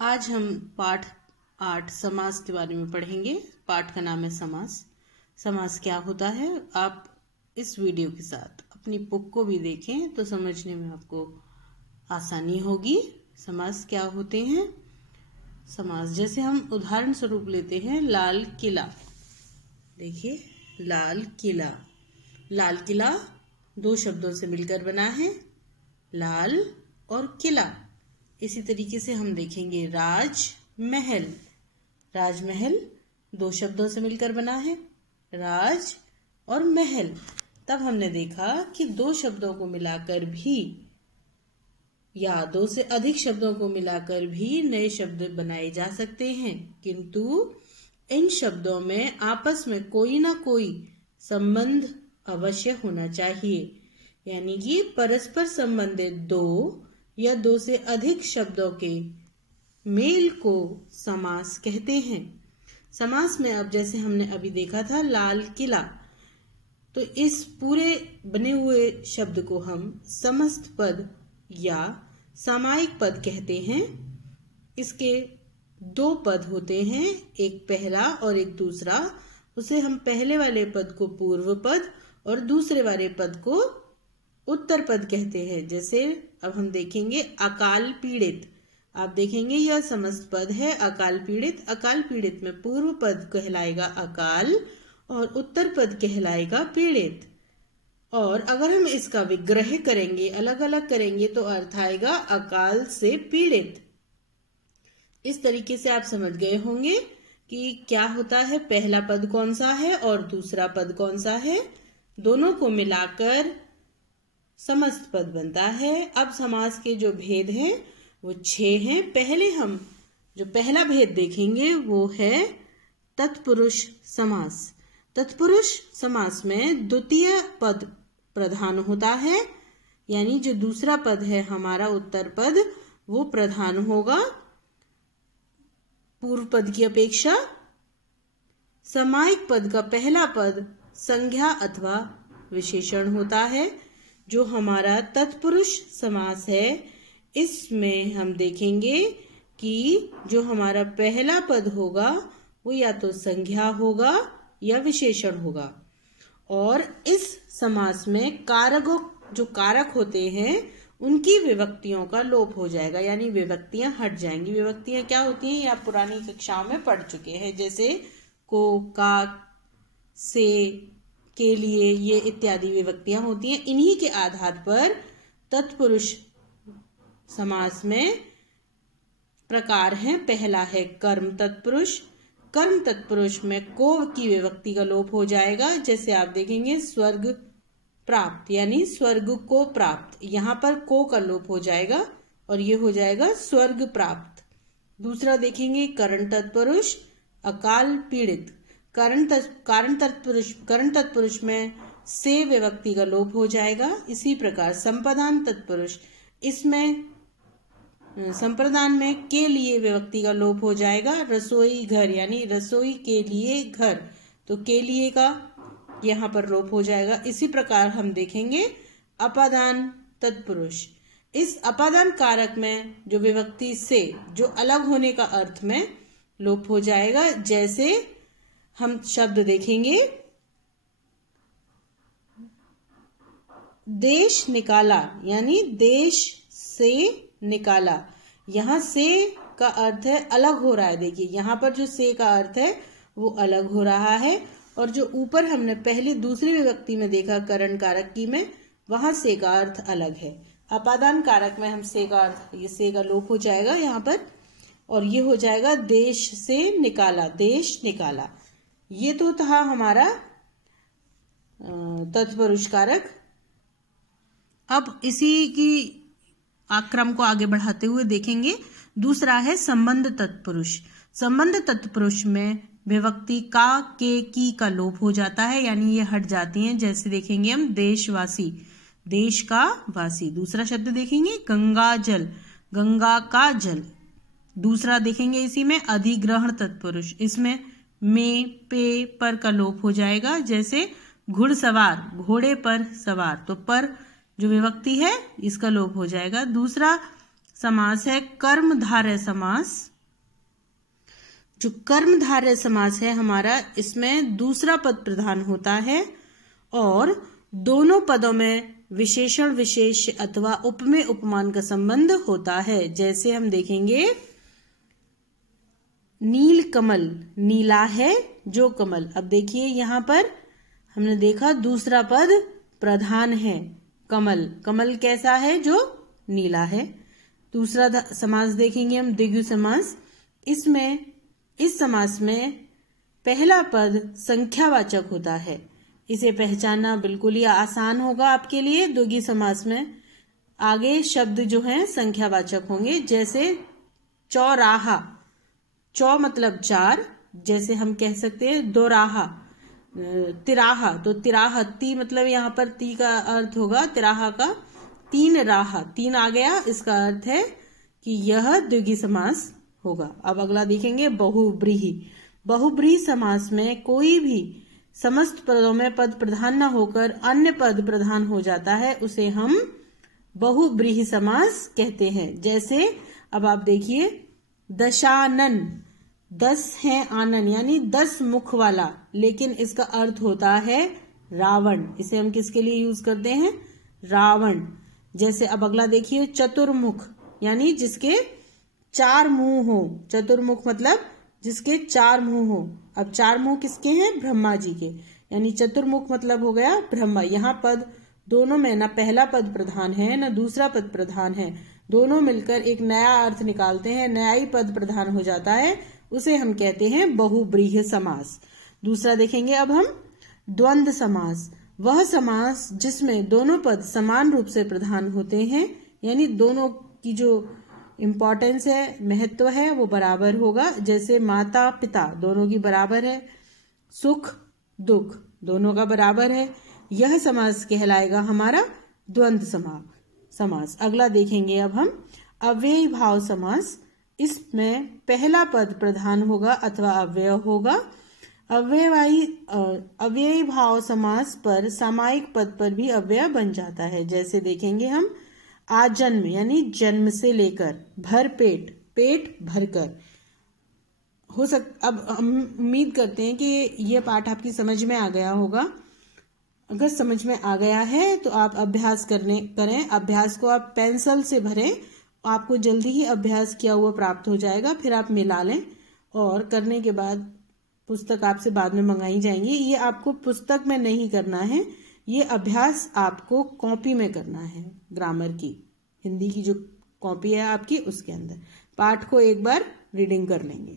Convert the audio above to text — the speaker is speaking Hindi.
आज हम पाठ 8 समास के बारे में पढ़ेंगे। पाठ का नाम है समास। समास क्या होता है, आप इस वीडियो के साथ अपनी बुक को भी देखें तो समझने में आपको आसानी होगी। समास क्या होते हैं। समास जैसे हम उदाहरण स्वरूप लेते हैं लाल किला। देखिए, लाल किला। लाल किला दो शब्दों से मिलकर बना है, लाल और किला। इसी तरीके से हम देखेंगे राजमहल। राजमहल दो शब्दों से मिलकर बना है, राज और महल। तब हमने देखा कि दो शब्दों को मिलाकर भी या दो से अधिक शब्दों को मिलाकर भी नए शब्द बनाए जा सकते हैं, किंतु इन शब्दों में आपस में कोई ना कोई संबंध अवश्य होना चाहिए। यानी कि परस्पर संबंधित दो या दो से अधिक शब्दों के मेल को समास कहते हैं। समास में अब जैसे हमने अभी देखा था लाल किला, तो इस पूरे बने हुए शब्द को हम समस्त पद या सामायिक पद कहते हैं। इसके दो पद होते हैं, एक पहला और एक दूसरा। उसे हम पहले वाले पद को पूर्व पद और दूसरे वाले पद को उत्तर पद कहते हैं। जैसे अब हम देखेंगे अकाल पीड़ित। आप देखेंगे यह समस्त पद है अकाल पीड़ित। अकाल पीड़ित में पूर्व पद कहलाएगा अकाल और उत्तर पद कहलाएगा पीड़ित। और अगर हम इसका विग्रह करेंगे, अलग अलग करेंगे, तो अर्थ आएगा अकाल से पीड़ित। इस तरीके से आप समझ गए होंगे कि क्या होता है, पहला पद कौन सा है और दूसरा पद कौन सा है। दोनों को मिलाकर समस्त पद बनता है। अब समास के जो भेद हैं वो 6 हैं। पहले हम जो पहला भेद देखेंगे वो है तत्पुरुष समास। तत्पुरुष समास में द्वितीय पद प्रधान होता है, यानी जो दूसरा पद है हमारा उत्तर पद वो प्रधान होगा पूर्व पद की अपेक्षा। सामायिक पद का पहला पद संज्ञा अथवा विशेषण होता है। जो हमारा तत्पुरुष समास है इसमें हम देखेंगे कि जो हमारा पहला पद होगा वो या तो संज्ञा होगा या विशेषण होगा। और इस समास में कारकों जो कारक होते हैं उनकी विभक्तियों का लोप हो जाएगा, यानी विभक्तियां हट जाएंगी। विभक्तियां क्या होती हैं ये आप पुरानी कक्षाओं में पढ़ चुके हैं, जैसे को, का, से, के लिए, ये इत्यादि विभक्तियां होती हैं। इन्हीं के आधार पर तत्पुरुष समास में प्रकार हैं। पहला है कर्म तत्पुरुष। कर्म तत्पुरुष में को की विभक्ति का लोप हो जाएगा। जैसे आप देखेंगे स्वर्ग प्राप्त, यानी स्वर्ग को प्राप्त, यहाँ पर को का लोप हो जाएगा और ये हो जाएगा स्वर्ग प्राप्त। दूसरा देखेंगे करण तत्पुरुष अकाल पीड़ित। करण तत्पुरुष में से विभक्ति का लोप हो जाएगा। इसी प्रकार संप्रदान तत्पुरुष, इसमें संप्रदान में के लिए विभक्ति का लोप हो जाएगा। रसोई घर, यानी रसोई के लिए घर, तो के लिए का यहाँ पर लोप हो जाएगा। इसी प्रकार हम देखेंगे अपादान तत्पुरुष। इस अपादान कारक में जो विभक्ति से जो अलग होने का अर्थ में लोप हो जाएगा। जैसे हम शब्द देखेंगे देश निकाला, यानी देश से निकाला। यहाँ से का अर्थ है अलग हो रहा है। देखिए यहाँ पर जो से का अर्थ है वो अलग हो रहा है, और जो ऊपर हमने पहले दूसरी विभक्ति में देखा करण कारक की में, वहां से का अर्थ अलग है। अपादान कारक में हम से का अर्थ, ये से का लोप हो जाएगा यहाँ पर और ये हो जाएगा देश से निकाला, देश निकाला। ये तो था हमारा तत्पुरुष कारक। अब इसी की क्रम को आगे बढ़ाते हुए देखेंगे दूसरा है संबंध तत्पुरुष। संबंध तत्पुरुष में विभक्ति का, के, की का लोप हो जाता है, यानी ये हट जाती हैं। जैसे देखेंगे हम देशवासी, देश का वासी। दूसरा शब्द देखेंगे गंगा जल, गंगा का जल। दूसरा देखेंगे इसी में अधिग्रहण तत्पुरुष। इसमें में, पे, पर का लोप हो जाएगा। जैसे घुड़सवार, घोड़े पर सवार, तो पर जो विभक्ति है इसका लोप हो जाएगा। दूसरा समास है कर्मधारय समास। जो कर्मधारय समास है हमारा, इसमें दूसरा पद प्रधान होता है और दोनों पदों में विशेषण विशेष अथवा उपमेय उपमान का संबंध होता है। जैसे हम देखेंगे, नील कमल, नीला है जो कमल। अब देखिए यहां पर हमने देखा दूसरा पद प्रधान है, कमल। कमल कैसा है? जो नीला है। दूसरा समास देखेंगे हम, द्विगु समास। इस समास में पहला पद संख्यावाचक होता है। इसे पहचानना बिल्कुल ही आसान होगा आपके लिए। द्विगु समास में आगे शब्द जो हैं संख्यावाचक होंगे। जैसे चौराहा, चौ मतलब चार, जैसे हम कह सकते हैं दोराहा, तिराहा, तो तिराहा, ती मतलब यहाँ पर ती का अर्थ होगा तिराहा का तीन राहा, तीन आ गया, इसका अर्थ है कि यह द्विगु समास होगा। अब अगला देखेंगे बहुब्रीहि। बहुब्रीहि समास में कोई भी समस्त पदों में पद प्रधान न होकर अन्य पद प्रधान हो जाता है, उसे हम बहुब्रीहि समास कहते हैं। जैसे अब आप देखिए, दशानन, 10 है आनन यानी 10 मुख वाला, लेकिन इसका अर्थ होता है रावण। इसे हम किसके लिए यूज करते हैं? रावण। जैसे अब अगला देखिए, चतुर्मुख यानी जिसके 4 मुंह हो। चतुर्मुख मतलब जिसके 4 मुंह हो। अब 4 मुंह किसके हैं? ब्रह्मा जी के, यानी चतुर्मुख मतलब हो गया ब्रह्मा। यहाँ पद दोनों में न पहला पद प्रधान है न दूसरा पद प्रधान है, दोनों मिलकर एक नया अर्थ निकालते हैं, नया ही पद प्रधान हो जाता है, उसे हम कहते हैं बहुब्रीहि समास। दूसरा देखेंगे अब हम, द्वंद्व समास। वह समास जिसमें दोनों पद समान रूप से प्रधान होते हैं, यानी दोनों की जो इम्पोर्टेंस है, महत्व है, वो बराबर होगा। जैसे माता पिता दोनों की बराबर है, सुख दुख दोनों का बराबर है, यह समास कहलाएगा हमारा द्वंद्व समास। अगला देखेंगे अब हम, अव्ययी भाव समास। इसमें पहला पद प्रधान होगा अथवा अव्यय होगा। अव्ययी भाव समास पर सामायिक पद पर भी अव्यय बन जाता है। जैसे देखेंगे हम, आजन्म यानी जन्म से लेकर, भर पेट, पेट भरकर। अब हम उम्मीद करते हैं कि यह पाठ आपकी समझ में आ गया होगा। अगर समझ में आ गया है तो आप अभ्यास करें। अभ्यास को आप पेंसिल से भरें, आपको जल्दी ही अभ्यास किया हुआ प्राप्त हो जाएगा। फिर आप मिला लें और करने के बाद पुस्तक आपसे बाद में मंगाई जाएंगी। ये आपको पुस्तक में नहीं करना है, ये अभ्यास आपको कॉपी में करना है। ग्रामर की, हिंदी की जो कॉपी है आपकी, उसके अंदर पाठ को एक बार रीडिंग कर लेंगे।